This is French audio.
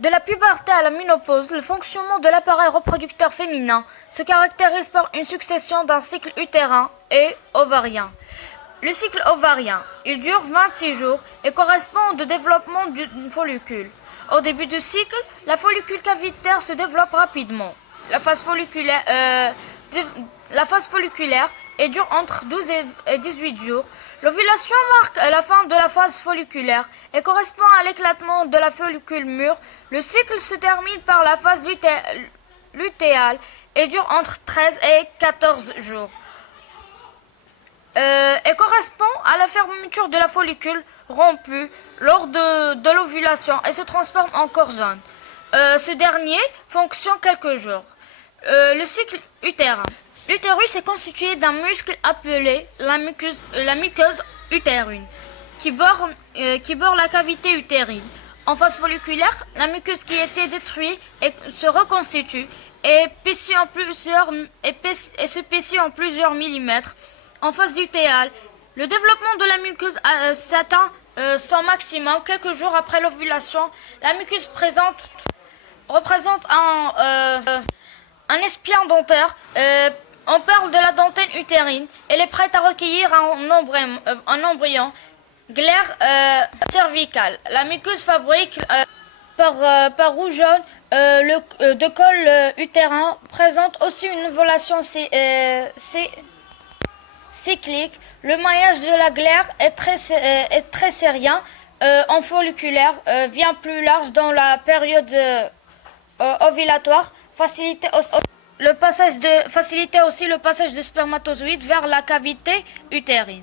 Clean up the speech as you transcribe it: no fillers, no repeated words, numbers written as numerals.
De la puberté à la ménopause, le fonctionnement de l'appareil reproducteur féminin se caractérise par une succession d'un cycle utérin et ovarien. Le cycle ovarien, il dure 26 jours et correspond au développement d'une follicule. Au début du cycle, la follicule cavitaire se développe rapidement. La phase folliculaire et dure entre 12 et 18 jours. L'ovulation marque la fin de la phase folliculaire et correspond à l'éclatement de la follicule mûre. Le cycle se termine par la phase lutéale et dure entre 13 et 14 jours. Et correspond à la fermeture de la follicule rompue lors de l'ovulation et se transforme en corps jaune. Ce dernier fonctionne quelques jours. Le cycle utérin. L'utérus est constitué d'un muscle appelé la muqueuse utérine qui borde la cavité utérine. En phase folliculaire, la muqueuse qui était détruite se reconstitue et s'épaissit en plusieurs millimètres. En phase lutéale, le développement de la muqueuse s'atteint son maximum quelques jours après l'ovulation. La muqueuse représente un espien dentaire. On parle de la dentelle utérine. Elle est prête à recueillir un embryon glaire cervicale. La muqueuse fabrique par rouge jaune de col utérin présente aussi une ovulation cyclique. Le maillage de la glaire est très serrien en folliculaire, bien plus large dans la période ovulatoire, faciliter aussi le passage de spermatozoïdes vers la cavité utérine.